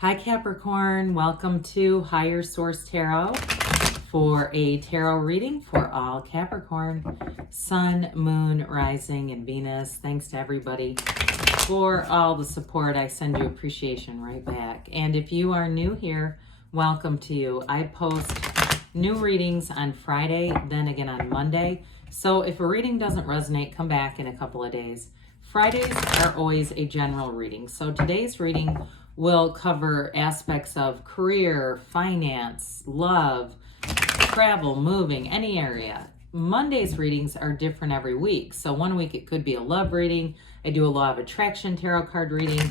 Hi Capricorn, welcome to Higher Source Tarot for a tarot reading for all Capricorn, Sun, Moon, Rising, and Venus. Thanks to everybody for all the support. I send you appreciation right back. And if you are new here, welcome to you. I post new readings on Friday, then again on Monday. So if a reading doesn't resonate, come back in a couple of days. Fridays are always a general reading. So today's reading will cover aspects of career, finance, love, travel, moving, any area. Monday's readings are different every week. So one week it could be a love reading. I do a law of attraction tarot card reading.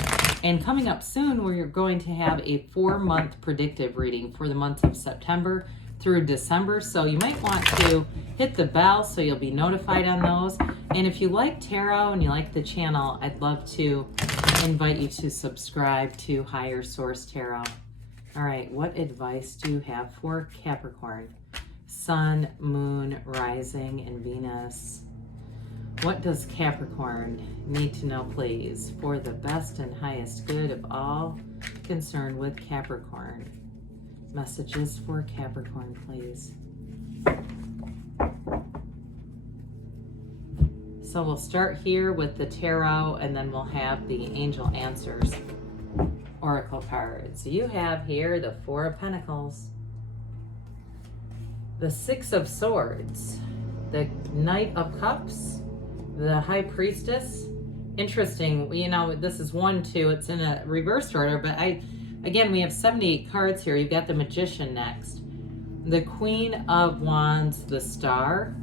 And coming up soon, we're going to have a 4-month predictive reading for the months of September through December. So you might want to hit the bell so you'll be notified on those. And if you like tarot and you like the channel, I'd love to invite you to subscribe to Higher Source Tarot. All right, what advice do you have for Capricorn? Sun, Moon, Rising, and Venus. What does Capricorn need to know, please, for the best and highest good of all concerned with Capricorn? Messages for Capricorn, please. So we'll start here with the tarot, and then we'll have the angel answers oracle cards. You have here the Four of Pentacles, the Six of Swords, the Knight of Cups, the High Priestess. Interesting, you know, this is 1, 2, it's in a reverse order, but again, we have 78 cards here. You've got the Magician next, the Queen of Wands, the Star,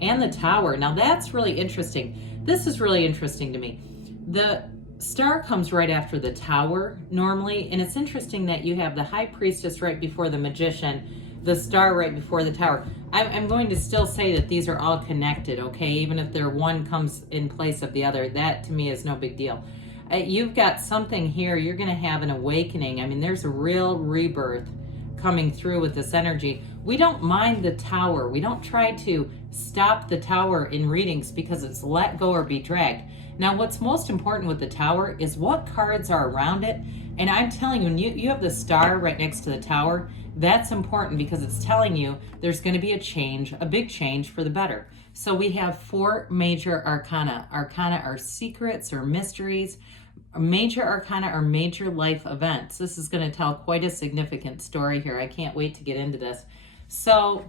and the Tower. Now that's really interesting. This is really interesting to me. The Star comes right after the Tower normally, and it's interesting that you have the High Priestess right before the Magician, the Star right before the Tower. I'm going to still say that these are all connected, okay? Even if one comes in place of the other, that to me is no big deal. You've got something here. You're going to have an awakening. I mean, there's a real rebirth coming through with this energy. We don't mind the Tower. We don't try to stop the Tower in readings because it's let go or be dragged. Now, what's most important with the Tower is what cards are around it. And I'm telling you, when you have the Star right next to the Tower, that's important because it's telling you there's going to be a change, a big change for the better. So we have 4 major arcana. Arcana are secrets or mysteries. Major arcana are major life events. This is going to tell quite a significant story here. I can't wait to get into this. So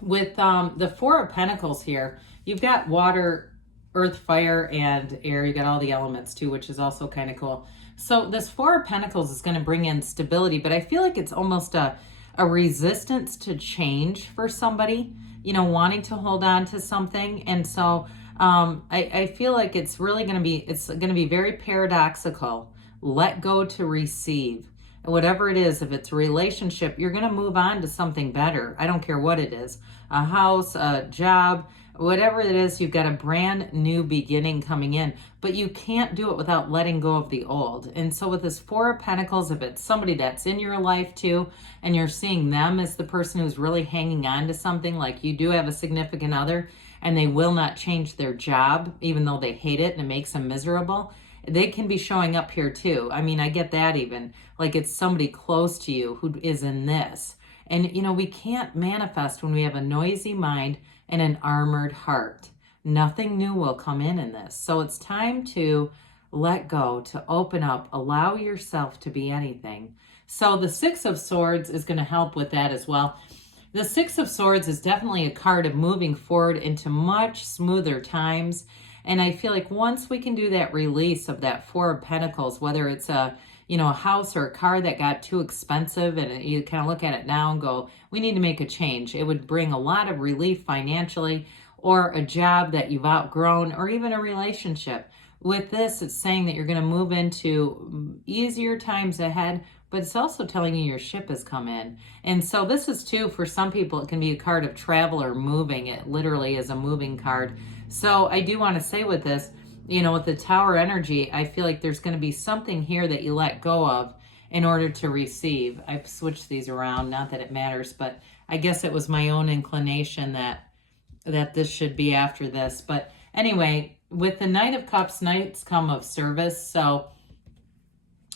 with the Four of Pentacles here, you've got water, earth, fire, and air. You got all the elements too, which is also kind of cool. So this Four of Pentacles is going to bring in stability, but I feel like it's almost a resistance to change for somebody, you know, wanting to hold on to something. And so I feel like it's really going to be very paradoxical. Let go to receive. Whatever it is, if it's a relationship, you're going to move on to something better. I don't care what it is. A house, a job, whatever it is, you've got a brand new beginning coming in, but you can't do it without letting go of the old. And so with this Four of Pentacles, if it's somebody that's in your life too, and you're seeing them as the person who's really hanging on to something, like you do have a significant other, and they will not change their job, even though they hate it and it makes them miserable, they can be showing up here too. I mean, I get that even. Like it's somebody close to you who is in this. And, you know, we can't manifest when we have a noisy mind and an armored heart. Nothing new will come in this. So it's time to let go, to open up, allow yourself to be anything. So the Six of Swords is going to help with that as well. The Six of Swords is definitely a card of moving forward into much smoother times. And I feel like once we can do that release of that Four of Pentacles, whether it's a house or a car that got too expensive, and you kind of look at it now and go, we need to make a change. It would bring a lot of relief financially, or a job that you've outgrown, or even a relationship. With this, it's saying that you're going to move into easier times ahead, but it's also telling you your ship has come in. And so this is too, for some people, it can be a card of travel or moving. It literally is a moving card. So I do want to say with this, you know, with the Tower energy, I feel like there's going to be something here that you let go of in order to receive. I've switched these around, not that it matters, but I guess it was my own inclination that this should be after this. But anyway, with the Knight of Cups, knights come of service. So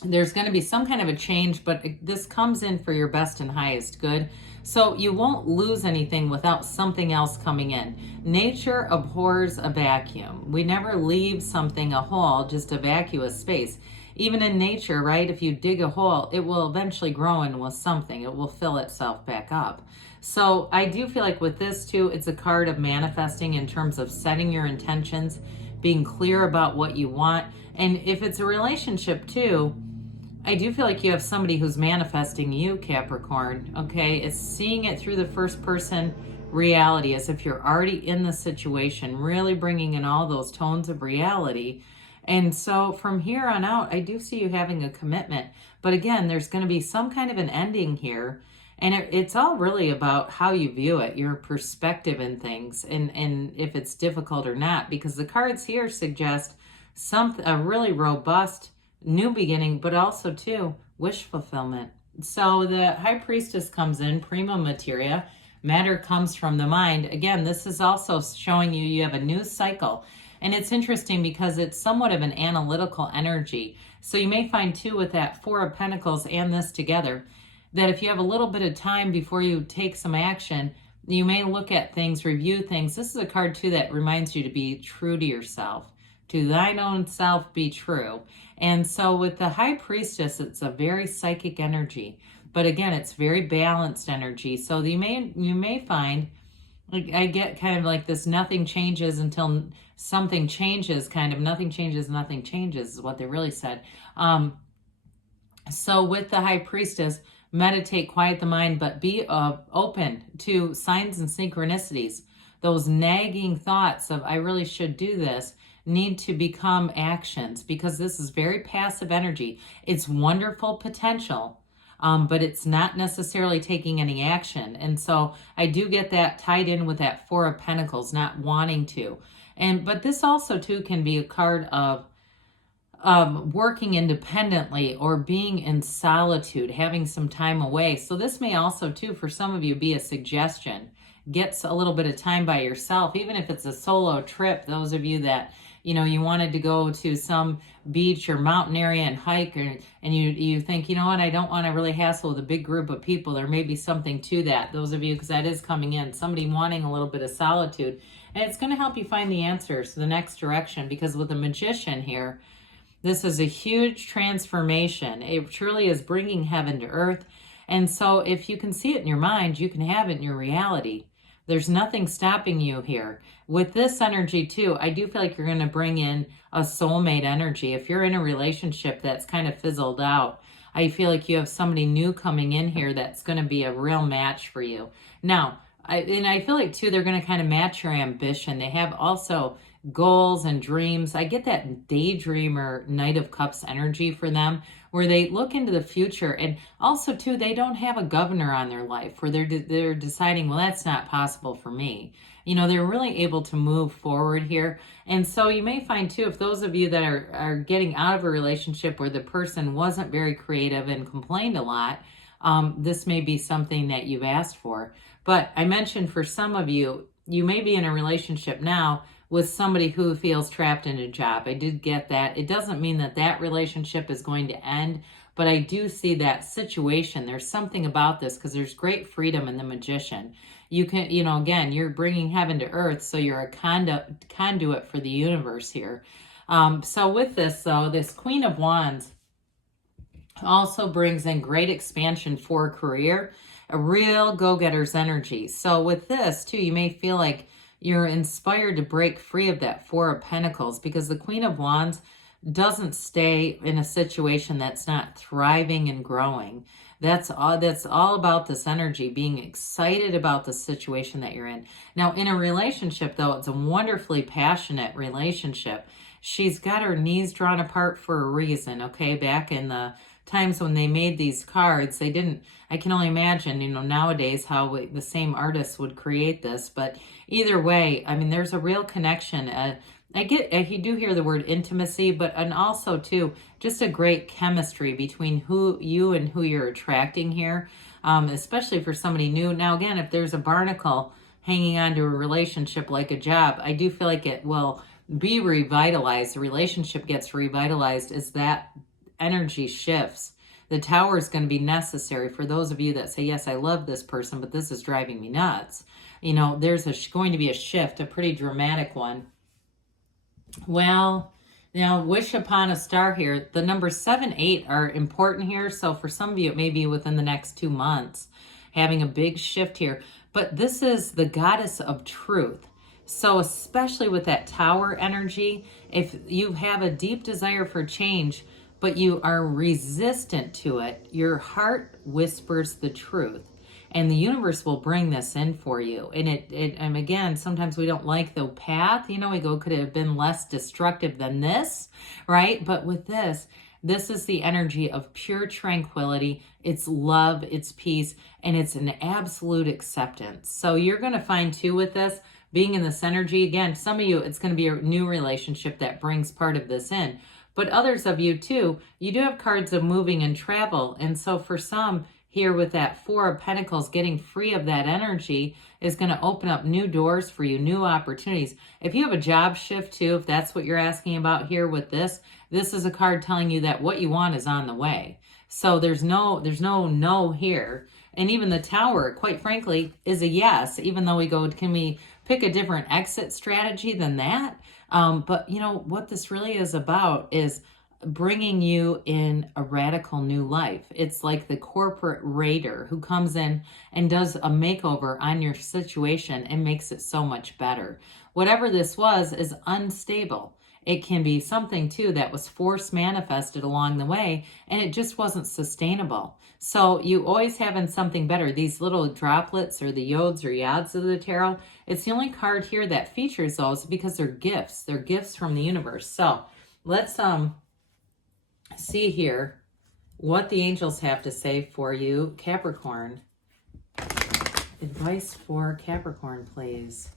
There's going to be some kind of a change, but this comes in for your best and highest good. So you won't lose anything without something else coming in. Nature abhors a vacuum. We never leave something a hole, just a vacuous space. Even in nature, right? If you dig a hole, it will eventually grow in with something. It will fill itself back up. So I do feel like with this too, it's a card of manifesting in terms of setting your intentions, being clear about what you want. And if it's a relationship too, I do feel like you have somebody who's manifesting you, Capricorn, okay? It's seeing it through the first person reality, as if you're already in the situation, really bringing in all those tones of reality. And so from here on out, I do see you having a commitment. But again, there's going to be some kind of an ending here. And it's all really about how you view it, your perspective in things, and if it's difficult or not. Because the cards here suggest a really robust new beginning, but also too wish fulfillment. So the High Priestess comes in, prima materia. Matter comes from the mind. Again, this is also showing you have a new cycle. And it's interesting because it's somewhat of an analytical energy. So you may find too with that Four of Pentacles and this together, that if you have a little bit of time before you take some action, you may look at things, review things. This is a card too that reminds you to be true to yourself. To thine own self be true. And so with the High Priestess, it's a very psychic energy. But again, it's very balanced energy. So you may find, like, I get kind of like this nothing changes until something changes, kind of nothing changes is what they really said. So with the High Priestess, meditate, quiet the mind, but be open to signs and synchronicities. Those nagging thoughts of, I really should do this, need to become actions, because this is very passive energy. It's wonderful potential, but it's not necessarily taking any action. And so I do get that tied in with that Four of Pentacles, not wanting to. But this also too can be a card of working independently or being in solitude, having some time away. So this may also too, for some of you, be a suggestion. Get a little bit of time by yourself, even if it's a solo trip. Those of you that, you wanted to go to some beach or mountain area and hike, and you think, you know what, I don't want to really hassle with a big group of people. There may be something to that. Those of you, because that is coming in, somebody wanting a little bit of solitude. And it's going to help you find the answers to the next direction, because with the Magician here, this is a huge transformation. It truly is bringing heaven to earth. And so if you can see it in your mind, you can have it in your reality. There's nothing stopping you here. With this energy too, I do feel like you're going to bring in a soulmate energy. If you're in a relationship that's kind of fizzled out, I feel like you have somebody new coming in here that's going to be a real match for you. Now, I feel like too, they're going to kind of match your ambition. They have also goals and dreams. I get that daydreamer Knight of Cups energy for them, where they look into the future. And also too, they don't have a governor on their life where they're deciding, well, that's not possible for me. They're really able to move forward here. And so you may find too, if those of you that are getting out of a relationship where the person wasn't very creative and complained a lot, this may be something that you've asked for. But I mentioned for some of you, you may be in a relationship now with somebody who feels trapped in a job. I did get that. It doesn't mean that that relationship is going to end, but I do see that situation. There's something about this, because there's great freedom in the Magician. You can, again, you're bringing heaven to earth, so you're a conduit for the universe here. So with this, though, this Queen of Wands also brings in great expansion for career, a real go-getter's energy. So with this, too, you may feel like you're inspired to break free of that Four of Pentacles, because the Queen of Wands doesn't stay in a situation that's not thriving and growing. That's all about this energy, being excited about the situation that you're in. Now, in a relationship, though, it's a wonderfully passionate relationship. She's got her knees drawn apart for a reason, okay? Back in the times when they made these cards, they didn't, I can only imagine, nowadays how the same artists would create this. But either way, I mean, there's a real connection. You do hear the word intimacy, and also too, just a great chemistry between who you and who you're attracting here, especially for somebody new. Now, again, if there's a barnacle hanging on to a relationship like a job, I do feel like it will be revitalized. The relationship gets revitalized as that energy shifts. The Tower is going to be necessary for those of you that say, yes, I love this person, but this is driving me nuts. You know, there's going to be a shift, a pretty dramatic one. Well, now, wish upon a star here. The numbers 7, 8 are important here. So for some of you, it may be within the next 2 months, having a big shift here. But this is the goddess of truth. So especially with that Tower energy, if you have a deep desire for change, but you are resistant to it, your heart whispers the truth. And the universe will bring this in for you. And again, sometimes we don't like the path. You know, we go, could it have been less destructive than this, right? But with this is the energy of pure tranquility. It's love, it's peace, and it's an absolute acceptance. So you're going to find too with this, being in this energy, again, some of you, it's going to be a new relationship that brings part of this in. But others of you too, you do have cards of moving and travel. And so for some, here with that 4 of Pentacles, getting free of that energy is going to open up new doors for you, new opportunities. If you have a job shift too, if that's what you're asking about here with this is a card telling you that what you want is on the way. So there's no here. And even the Tower, quite frankly, is a yes, even though we go, can we pick a different exit strategy than that? But you know, what this really is about is bringing you in a radical new life. It's like the corporate raider who comes in and does a makeover on your situation and makes it so much better. Whatever this was is unstable. It can be something too that was force manifested along the way, and it just wasn't sustainable. So you always having something better. These little droplets or the yods or yads of the tarot, it's the only card here that features those because they're gifts. They're gifts from the universe. So let's see here what the angels have to say for you, Capricorn. Advice for Capricorn, please.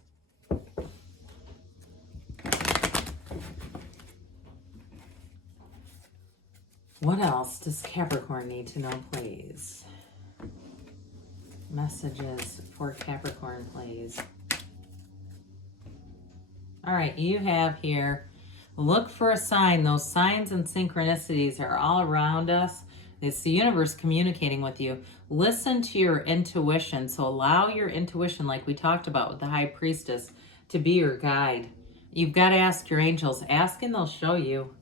What else does Capricorn need to know, please? Messages for Capricorn, please. All right, you have here, look for a sign. Those signs and synchronicities are all around us. It's the universe communicating with you. Listen to your intuition. So allow your intuition, like we talked about with the High Priestess, to be your guide. You've got to ask your angels. Ask and they'll show you.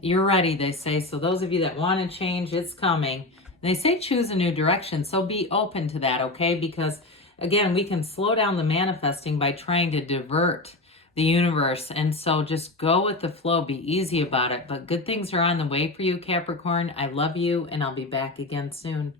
You're ready, they say. So those of you that want to change, it's coming. They say choose a new direction. So be open to that, okay? Because, again, we can slow down the manifesting by trying to divert the universe. And so just go with the flow. Be easy about it. But good things are on the way for you, Capricorn. I love you, and I'll be back again soon.